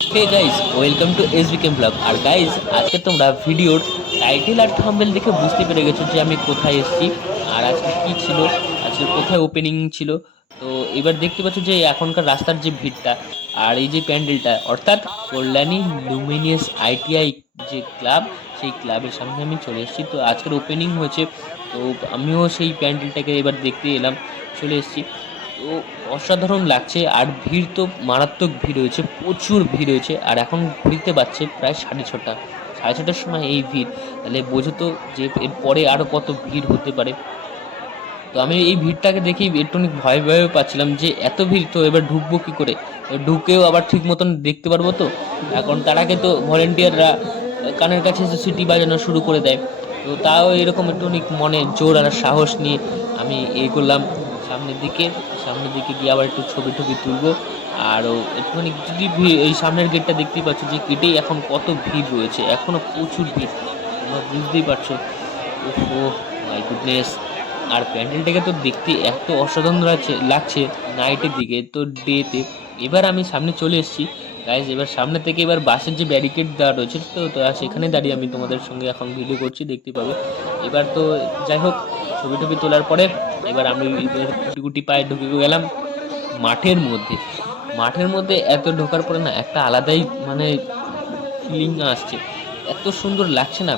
Hey guys, welcome to এসবিকেম blog. আর guys, আজকে তোমরা ভিডিওর টাইটেল আর থাম্বনেল দেখে বুঝতে পেরে গেছো যে আমি কোথায় এসেছি আর আজকে কি ছিল, আজকে কোথায় ওপেনিং ছিল। তো এবার দেখতে পাচ্ছ যে এখনকার রাস্তার যে ভিড়টা আর এই যে প্যান্ডেলটা, অর্থাৎ কল্যাণী লুমিনিয়াস আইটিআই যে ক্লাব, সেই ক্লাবের সামনে আমি চলে এসেছি। তো আজকের ওপেনিং হয়েছে, তো আমিও সেই প্যান্ডেলটাকে এবার দেখতে এলাম, চলে এসেছি। তো অসাধারণ লাগছে, আর ভিড় তো মারাত্মক ভিড় হয়েছে, প্রচুর ভিড় হয়েছে। আর এখন ঘুরতে পারছে প্রায় 6:30, 6:30টার সময় এই ভিড়, তাহলে বোঝো তো যে এরপরে আরও কত ভিড় হতে পারে। তো আমি এই ভিড়টাকে দেখেই একটুখানি ভয় ভয়ও পাচ্ছিলাম যে এত ভিড়, তো এবার ঢুকবো কি করে, ঢুকেও আবার ঠিক মতন দেখতে পারবো তো। এখন তার আগে তো ভলেন্টিয়াররা কানের কাছে এসে সিটি বাজানো শুরু করে দেয়। তো তাও এরকম একটুখানি মনে জোর আর সাহস নিয়ে আমি এগোলাম সামনের দিকে। সামনের দিকে গিয়ে আবার একটু ছবি টবি তুলবো। আরও একটুখানি যদি এই সামনের গেটটা দেখতেই পাচ্ছ যে গেটেই এখন কত ভিড় রয়েছে, এখনও প্রচুর ভিড়, তোমরা বুঝতেই পারছো। ওহো মাই গুডনেস। আর প্যান্ডেলটাকে তো দেখতে এত অসাধারণ লাগছে নাইটের দিকে, তো ডেতে। এবার আমি সামনে চলে এসেছি গাইজ। এবার সামনে থেকে এবার বাসের যে ব্যারিকেড দেওয়া রয়েছে, তো সেখানে দাঁড়িয়ে আমি তোমাদের সঙ্গে এখন ভিডিও করছি, দেখতে পাবে। এবার তো যাই হোক, ছবি টবি তোলার পরে এবার আমি এবার গুটি গুটি পায়ে ঢুকে গেলাম মাঠের মধ্যে। মাঠের মধ্যে এত ঢোকার পরে না একটা আলাদাই মানে ফিলিং আসছে, এত সুন্দর লাগছে না,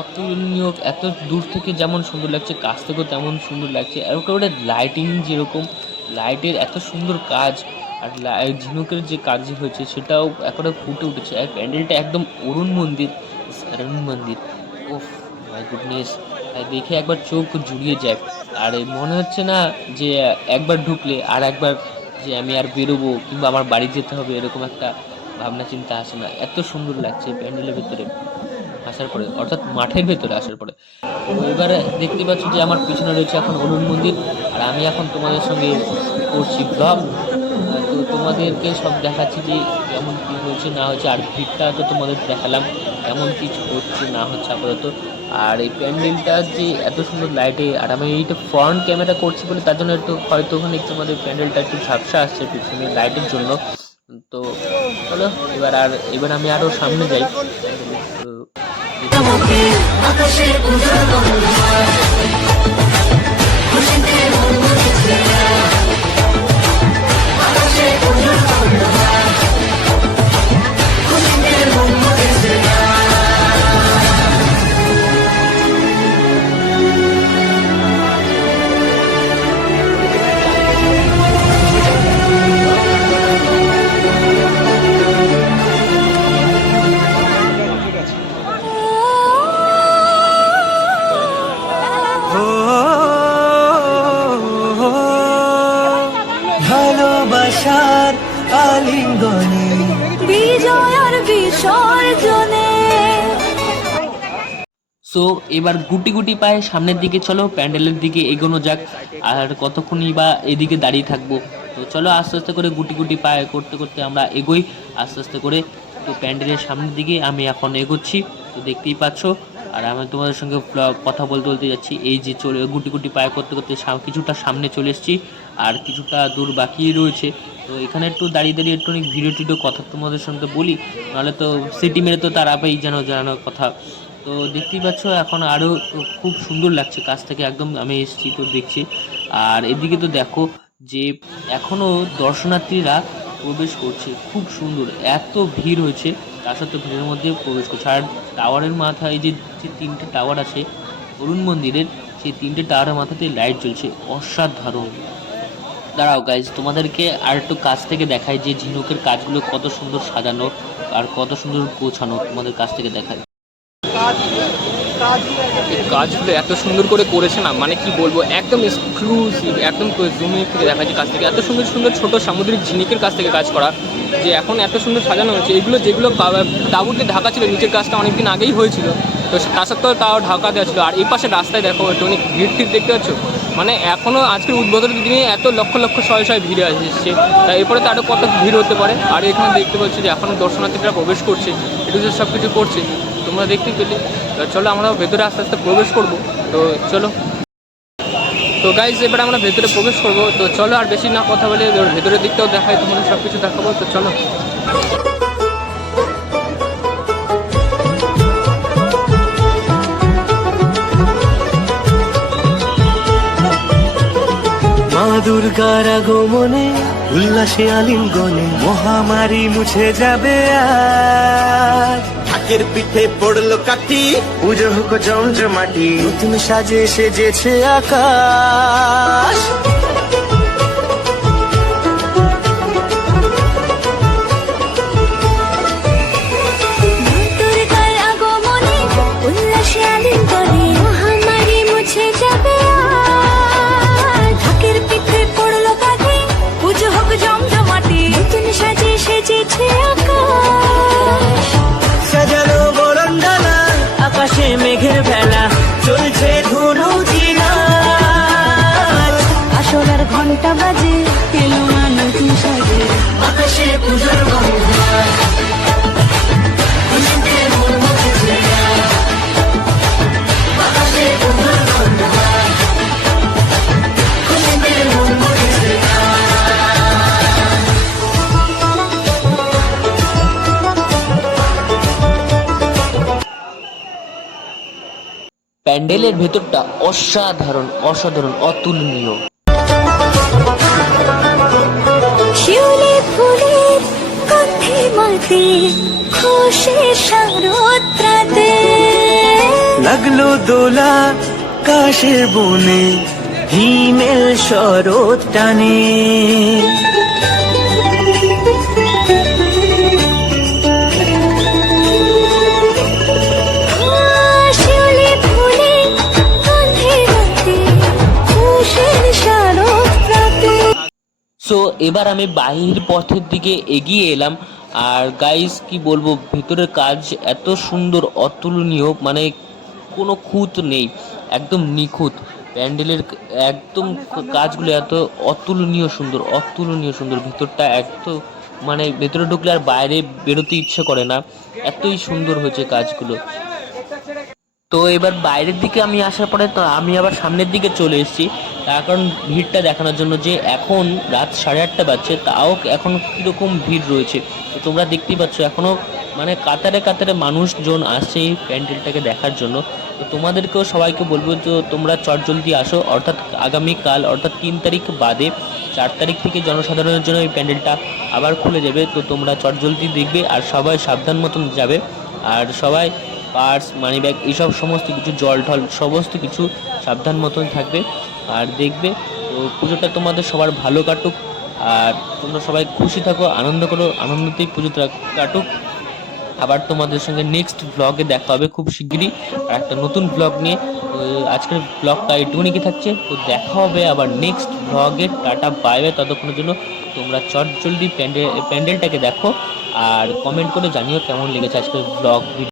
অতুলনীয়। এত দূর থেকে যেমন সুন্দর লাগছে, কাছ থেকেও তেমন সুন্দর লাগছে। আর একেবারে লাইটিং যেরকম, লাইটের এত সুন্দর কাজ, আর ঝিনুকের যে কাজ হয়েছে সেটাও একেবারে ফুটে উঠেছে। আর প্যান্ডেলটা একদম অরুণ মন্দির, অরুণ মন্দির। ওফ মাই গুডনেস, দেখে একবার চোখ জুড়িয়ে যায়। আর মনে হচ্ছে না যে একবার ঢুকলে আর একবার যে আমি আর বেরোবো কিংবা আমার বাড়ি যেতে হবে, এরকম একটা ভাবনা চিন্তা আসে না। এত সুন্দর লাগছে প্যান্ডেলের ভেতরে আসার পরে, অর্থাৎ মাঠের ভেতরে আসার পরে। তো এবারে দেখতে পাচ্ছ যে আমার পিছনে রয়েছে এখন অরুণ মন্দির, আর আমি এখন তোমাদের সঙ্গে করছি ব্লগ। তো তোমাদেরকে সব দেখাচ্ছি যে কেমন কী হয়েছে না হয়েছে, আর ভিড়টা তো তোমাদের দেখালাম কেমন কিছু হচ্ছে না হচ্ছে আপাতত। আর এই প্যান্ডেলটা যে এত সুন্দর লাইটে, আর আমি এইটা ফ্রন্ট ক্যামেরা করছি বলে তার জন্য একটু হয়তো ওখানে একটু আমাদের প্যান্ডেলটা একটু ঝাপসা আসছে পিছনে লাইটের জন্য। তো চলো এবার আমি আরও সামনে যাই প্যান্ডেলে। তো ভালোবাসার আলিঙ্গনে বিজয় আর বিসর্জনে। সো এবার গুটি গুটি পায়ে সামনের দিকে চলো, প্যান্ডেলের দিকে এগোনো যাক। আর কতক্ষণই বা এদিকে দাঁড়িয়ে থাকবো, তো চলো আস্তে আস্তে করে গুটি গুটি পায়ে করতে করতে আমরা এগোই আস্তে আস্তে করে। তো প্যান্ডেলের সামনের দিকে আমি এখন এগোচ্ছি, তো দেখতেই পাচ্ছ। আর আমি তোমাদের সঙ্গে কথা বলতে বলতে যাচ্ছি, এই যে চলে গুটি গুটি পায়ে করতে করতে কিছুটা সামনে চলে এসেছি, আর কিছুটা দূর বাকি রয়েছে। তো এখানে একটু দাঁড়িয়ে দাঁড়িয়ে একটু ভিডিও টিডিও কথা তোমাদের সঙ্গে বলি, নাহলে তো সিটি মেরে তো তার আপেই যেন জানানোর কথা। তো দেখতেই পাচ্ছ এখন আরও খুব সুন্দর লাগছে কাছ থেকে একদম আমি এসেছি, তো দেখছি। আর এদিকে তো দেখো যে এখনও দর্শনার্থীরা প্রবেশ করছে, খুব সুন্দর, এত ভিড় হয়েছে তার সত্ত্বেও ভিড়ের মধ্যে প্রবেশ করছে। আর টাওয়ারের মাথায় যে যে 3টে টাওয়ার আছে অরুণ মন্দিরের, সেই 3টে টাওয়ারের মাথাতে লাইট জ্বলছে, অসাধারণ। দাঁড়াও গাইজ, তোমাদেরকে আর একটু কাছ থেকে দেখাই যে ঝিনুকের কাজগুলো কত সুন্দর সাজানো আর কত সুন্দর গোছানো, তোমাদের কাছ থেকে দেখাই। এই কাজগুলো এত সুন্দর করে করেছে না, মানে কি বলবো, একদম এক্সক্লুসিভ, একদম জমি থেকে দেখা যায় কাছ থেকে এত সুন্দর সুন্দর ছোট সামুদ্রিক ঝিনুকের কাছ থেকে কাজ করা, যে এখন এত সুন্দর সাজানো হয়েছে। এগুলো যেগুলো তাঁবুতে ঢাকা ছিল, নিচের কাজটা অনেকদিন আগেই হয়েছিল, তো তার সত্ত্বেও তাও ঢাকা দেওয়া ছিল। আর এই পাশে রাস্তায় দেখো একটু অনেক ভিড় টিড় দেখতে পাচ্ছ, মানে এখনও আজকের উদ্বোধনের দিনে এত লক্ষ লক্ষ শয়ে শয়ে ভিড় এসেছে, তাই এরপরে তো আরও কত ভিড় হতে পারে। আর এখানে দেখতে পাচ্ছি যে এখনও দর্শনার্থীরা প্রবেশ করছে, একটু সব কিছু করছে, তোমরা দেখতে পেলে। চলো আমরা ভেতরে আস্তে আস্তে প্রবেশ করবো, তো চলো। তো গাইজ এবার আমরা ভেতরে প্রবেশ করবো, তো চলো আর বেশি না কথা বলে ভেতরের দিকটাও দেখাই, তোমাদের সব কিছু দেখাবো, তো চলো। দুর্গার আগমনে উল্লাসে আলিঙ্গনে মহামারী মুছে যাবে আজ। ঢাকের পিঠে পড়লো কাঠি, পুজো হোক জমজমাটি, নতুন সাজে সেজেছে আকাশ। দুর্গার আগমনে উল্লাসে আলিঙ্গনে মহামারী মুছে যাবে আজ। ঢাকের পিঠে পড়লো কাঠি, পুজো হোক জমজমাটি, নতুন সাজে সেজেছে আকাশ। সাজানো বরণডালা, আকাশে মেঘের ভেলা, চলছে ধনু জিনাজ। আসলার ঘন্টা বাজে, এলো মা নতুন সাজে, আকাশে পুজোর বন্ধন, খুশিতে মন মজেছে আজ। আকাশে পুজোর বন্ধন, খুশিতে মন মজেছে প্যান্ডেলের ভেতরটা অসাধারণ অসাধারণ অতুলনীয়। শিউলি ফুলের গন্ধে মাতে, খুশির শারদরাতে। লাগলো দোলা কাশের বনে, হিমেল শরৎ টানে। শিউলি ফুলের গন্ধে মাতে, খুশির শারদরাতে। সো এবার আমি বাহির পথের দিকে এগিয়ে এলাম। আর গাইস কি বলবো, ভেতরের কাজ এত সুন্দর অতুলনীয়, মানে কোনো খুঁত নেই, একদম নিখুঁত। প্যান্ডেলের একদম কাজগুলো এত অতুলনীয় সুন্দর অতুলনীয় সুন্দর। ভিতরটা এত মানে ভেতরে ঢুকলে আর বাইরে বেরোতে ইচ্ছে করে না, এতই সুন্দর হয়েছে কাজগুলো। তো এবার বাইরের দিকে আমি আসার পরে তো আমি আবার সামনের দিকে চলে এসেছি, তার কারণ ভিড়টা দেখানোর জন্য যে এখন রাত 8:30 বাজছে, তাও এখন কীরকম ভিড় রয়েছে। তো তোমরা দেখতেই পাচ্ছ এখনও মানে কাতারে কাতারে মানুষজন আসছে এই প্যান্ডেলটাকে দেখার জন্য। তো তোমাদেরকেও সবাইকে বলবো যে তোমরা চটজলদি আসো, অর্থাৎ আগামীকাল অর্থাৎ 3 তারিখ বাদে 4 তারিখ থেকে জনসাধারণের জন্য এই প্যান্ডেলটা আবার খুলে যাবে। তো তোমরা চটজলদি দেখবে আর সবাই সাবধান মতন যাবে। আর সবাই পার্স মানি ব্যাগ এইসব সমস্ত কিছু জল ঢল সমস্ত কিছু সাবধান মতন থাকবে আর দেখবে। তো পুজোটা তোমাদের সবার ভালো কাটুক, আর তোমরা সবাই খুশি থাকো, আনন্দ করো, আনন্দতেই পুজোটা কাটুক। আবার তোমাদের সঙ্গে নেক্সট ব্লগে দেখা হবে খুব শিগগিরই আর একটা নতুন ব্লগ নিয়ে। তো আজকের ব্লগটা এটুকুনি কি থাকছে, তো দেখা হবে আবার নেক্সট ব্লগে। টাটা বাই বাই, ততক্ষণের জন্য তোমরা চটজলদি প্যান্ডেলটাকে দেখো আর কমেন্ট করে জানিও কেমন লেগেছে আজকের ব্লগ।